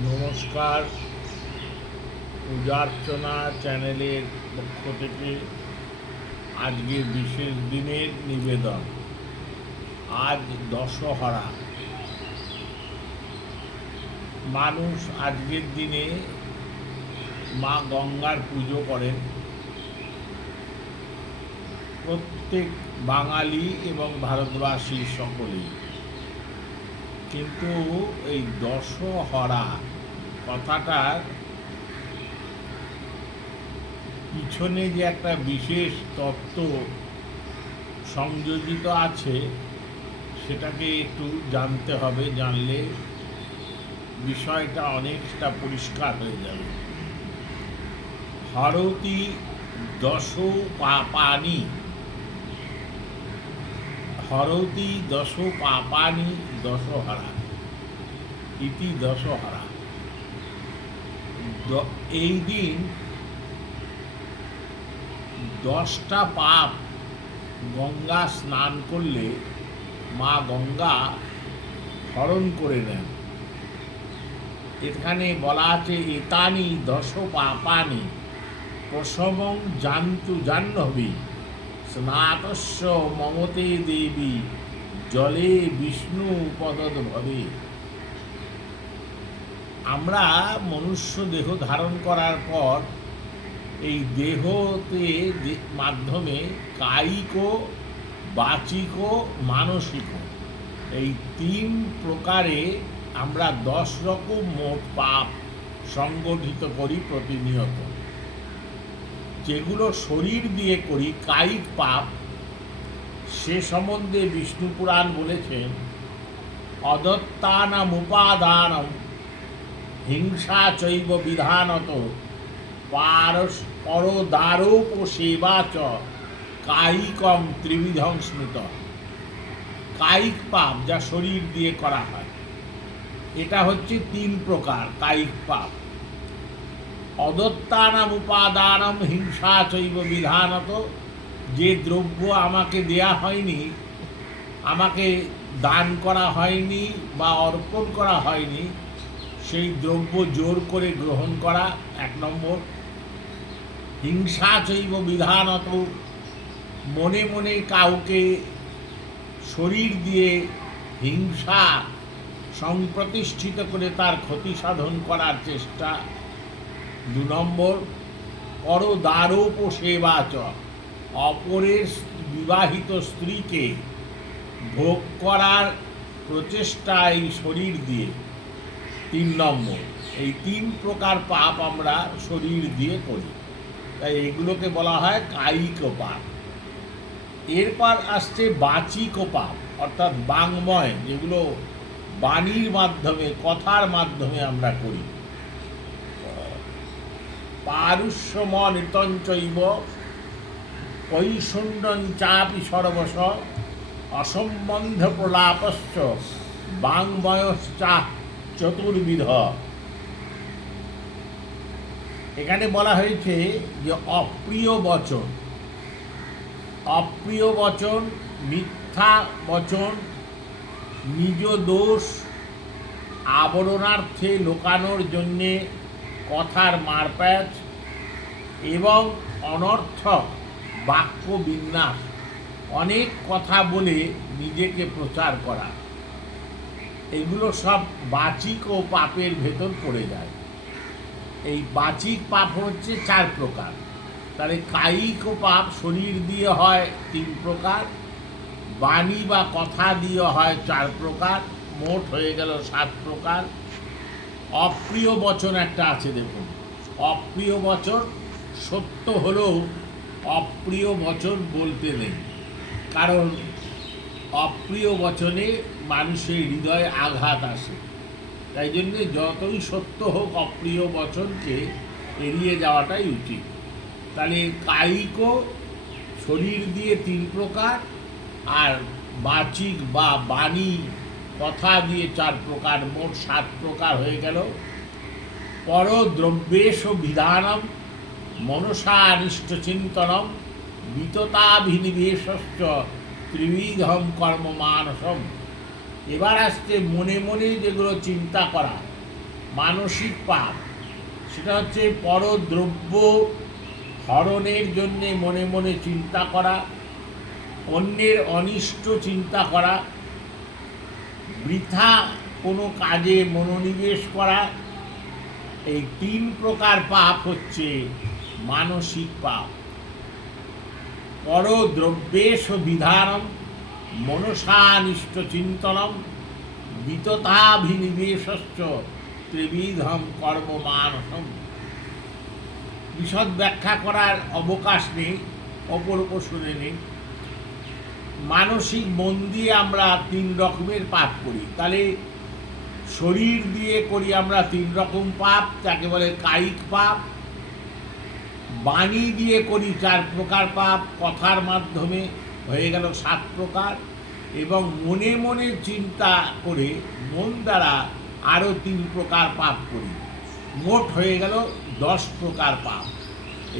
নমস্কার। পূজার্চনা চ্যানেলের পক্ষ থেকে আজকে বিশেষ দিনের নিবেদন। আজ দশহরা। মানুষ আজকের দিনে মা গঙ্গার পুজো করেন। প্রত্যেক বাঙালি এবং ভারতবাসী সকলেই। কিন্তু এই দশহরা কথাটার পিছনে যে একটা বিশেষ তত্ত্ব সংযোজিত আছে সেটাকে একটু জানতে হবে। জানলে বিষয়টা অনেকটা পরিষ্কার হয়ে যাবে। হরতি দশ পাপানি, হরতি দশ পাপানি দশহরা ইতি দশহরা। এই দিন 10টা পাপ গঙ্গা স্নান করলে মা গঙ্গা হরণ করে নেন। এখানে বলা আছে এতানি দশ পাপানি প্রসবং জান্তু জাহ্নবী স্নাতস্য মমতে দেবী জলে বিষ্ণু পদদ্ভবে। আমরা মনুষ্য দেহ ধারণ করার পর এই দেহতে মাধ্যমে কায়িক, বাচিক, মানসিক এই 3 প্রকারে আমরা 10 রকম মোট পাপ সংগঠিত করি প্রতিনিয়ত। যেগুলো শরীর দিয়ে করি কায়িক পাপ, সে সম্বন্ধে বিষ্ণু পুরাণ বলেছেন অদত্তানামুপাদানম হিংসা চৈব বিধানত পরদারোপসেবা চ কায়িকং ত্রিবিধং স্মৃত। কায়িক পাপ যা শরীর দিয়ে করা হয়, এটা হচ্ছে 3 প্রকার কায়িক পাপ। অদত্তানাম উপাদানম হিংসা চৈব বিধানত, যে দ্রব্য আমাকে দেয়া হয়নি, আমাকে দান করা হয়নি বা অর্পণ করা হয়নি, সেই দ্রব্য জোর করে গ্রহণ করা 1 নম্বর। হিংসা চৈব বিধানত, মনে মনে কাউকে শরীর দিয়ে হিংসা সংপ্রতিষ্ঠিত করে তার ক্ষতি সাধন করার চেষ্টা 2 নম্বর। পরদারোপসেবা চ, অপরের বিবাহিত স্ত্রীকে ভোগ করার প্রচেষ্টা এই শরীর দিয়ে 3 নম্বর। এই 3 প্রকার পাপ আমরা শরীর দিয়ে করি, তাই এগুলোকে বলা হয় কায়িক পাপ। এরপর আসছে বাচিক পাপ, অর্থাৎ বাঙ্ময়, যেগুলো বাণীর মাধ্যমে, কথার মাধ্যমে আমরা করি। পারুষ্যম নৃতঞ্চৈব পৈশুণ্ডং চাপি সর্বশ অসম্বন্ধ প্রলাপশ্চ বাঙ্ময়শ্চা চতুর্বিধ। এখানে বলা হয়েছে যে অপ্রিয় বচন, অপ্রিয় বচন, মিথ্যা বচন, নিজ দোষ আবরণার্থে লোকানোর জন্যে কথার মারপ্যাচ এবং অনর্থক বাক্য বিন্যাস, অনেক কথা বলে নিজেকে প্রচার করা, এগুলো সব বাচিক ও পাপের ভেতর পড়ে যায়। এই বাচিক পাপ হচ্ছে 4 প্রকার। তাহলে কায়িক পাপ শরীর দিয়ে হয় 3 প্রকার, বাণী বা কথা দিয়ে হয় 4 প্রকার, মোট হয়ে গেল 7 প্রকার। অপ্রিয় বচন একটা আছে, দেখুন। অপ্রিয় বচন, সত্য হলেও অপ্রিয় বচন বলতে নেই, কারণ অপ্রিয় বচনে মানুষের হৃদয়ে আঘাত আসে। তাই জন্যে যতই সত্য হোক অপ্রিয় বচনকে এড়িয়ে যাওয়াটাই উচিত। তাহলে কায়িক শরীর দিয়ে 3 প্রকার, আর বাচিক বা বাণী কথা দিয়ে 4 প্রকার, মোট 7 প্রকার হয়ে গেল। পরদ্রব্যেশ বিধানম মনসা অনিষ্ট চিন্তনম বিততাভিনিবেশশ্চ ত্রিবিধম কর্ম মানসম। এবার আসছে মনে মনে যেগুলো চিন্তা করা, মানসিক পাপ, সেটা হচ্ছে পরদ্রব্য হরণের জন্যে মনে মনে চিন্তা করা, অন্যের অনিষ্ট চিন্তা করা, বৃথা কোনো কাজে মনোনিবেশ করা। এই 3 প্রকার পাপ হচ্ছে মানসিক পাপ। পরদ্রব্যেশ বিধানম মনসানিষ্ট চিন্তনম বিততাভিনিবেশশ্চ ত্রিবিধম কর্ম মানসম। বিশদ ব্যাখ্যা করার অবকাশ নেই, অপরূপ শুনে নেই। মানসিক মন দিয়ে আমরা 3 রকমের পাপ করি। তাহলে শরীর দিয়ে করি আমরা 3 রকম পাপ, যাকে বলে কায়িক পাপ। বাণী দিয়ে করি 4 প্রকার পাপ, কথার মাধ্যমে হয়ে গেল 7 প্রকার, এবং মনে মনে চিন্তা করে মন দ্বারা আরও 3 প্রকার পাপ করি। মোট হয়ে গেল 10 প্রকার পাপ।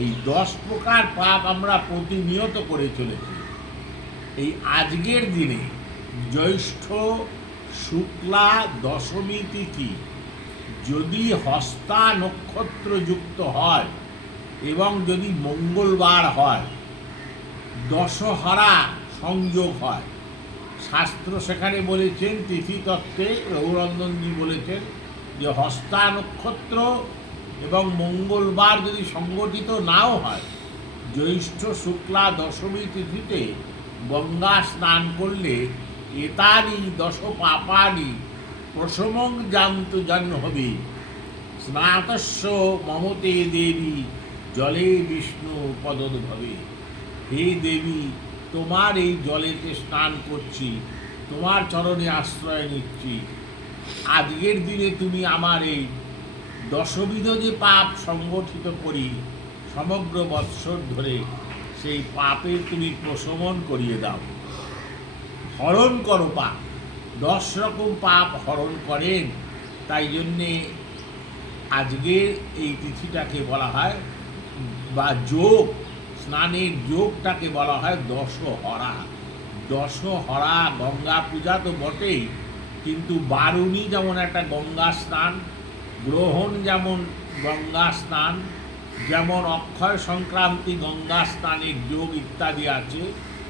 এই 10 প্রকার পাপ আমরা প্রতিনিয়ত করে চলেছি। এই আজকের দিনে জ্যৈষ্ঠ শুক্লা দশমী তিথি যদি হস্তা নক্ষত্রযুক্ত হয় এবং যদি মঙ্গলবার হয়, দশহরা সংযোগ হয়। শাস্ত্র সেখানে বলেছেন, তিথিতত্ত্বে রঘুরঞ্জনজি বলেছেন যে হস্তা নক্ষত্র এবং মঙ্গলবার যদি সংগঠিত নাও হয়, জ্যৈষ্ঠ শুক্লা দশমী তিথিতে গঙ্গা স্নান করলে এতানি দশ পাপানি প্রশমং জান্তু জাহ্নবী স্নাতস্য মমতে দেবী জলে বিষ্ণু পদোদ্ভবে। হে দেবী, তোমার এই জলেতে স্নান করছি, তোমার চরণে আশ্রয় নিচ্ছি। আজকের দিনে তুমি আমার এই দশবিধ যে পাপ সংগঠিত করি সমগ্র বৎসর ধরে, সেই পাপের তুমি প্রশমন করিয়ে দাও, হরণ করো পাপ। 10 রকম পাপ হরণ করেন। তাই জন্যে আজকের এই তিথিটাকে বলা হয়, বা যোগ, স্নানের যোগটাকে বলা হয় দশহরা। দশহরা গঙ্গা পূজা তো বটেই, কিন্তু বারুণী যেমন একটা গঙ্গা স্নান, গ্রহণ যেমন গঙ্গা স্নান, যেমন অক্ষয় সংক্রান্তি গঙ্গা স্নানের যোগ ইত্যাদি আছে,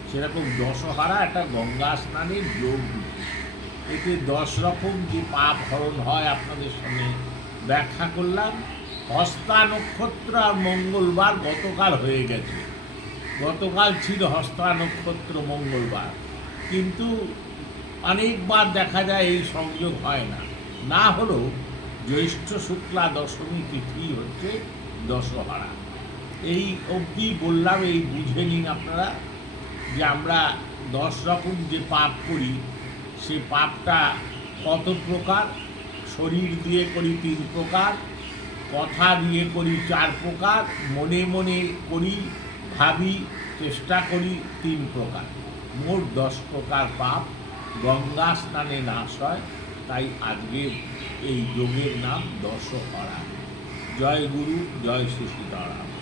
সেরকম দশহরা একটা গঙ্গা স্নানের যোগ। এতে 10 রকম যে পাপ হরণ হয় আপনাদের সঙ্গে ব্যাখ্যা করলাম। হস্তা নক্ষত্র আর মঙ্গলবার গতকাল হয়ে গেছে, গতকাল ছিল হস্তা নক্ষত্র মঙ্গলবার, কিন্তু অনেকবার দেখা যায় এই সংযোগ হয় না। না হলেও জ্যৈষ্ঠ শুক্লা দশমী তিথি হচ্ছে দশহরা। এই অবধি বললাম, এই বুঝে নিন আপনারা যে আমরা 10 রকম যে পাপ করি, সে পাপটা কত প্রকার। শরীর দিয়ে করি 3 প্রকার, কথা দিয়ে করি 4 প্রকার, মনে মনে করি, ভাবি, চেষ্টা করি 3 প্রকার। মোট 10 প্রকার পাপ গঙ্গা স্নানে নাশ হয়। তাই আজকের এই যোগের নাম দশহরা। জয় গুরু, জয় শ্রী সীতারাম।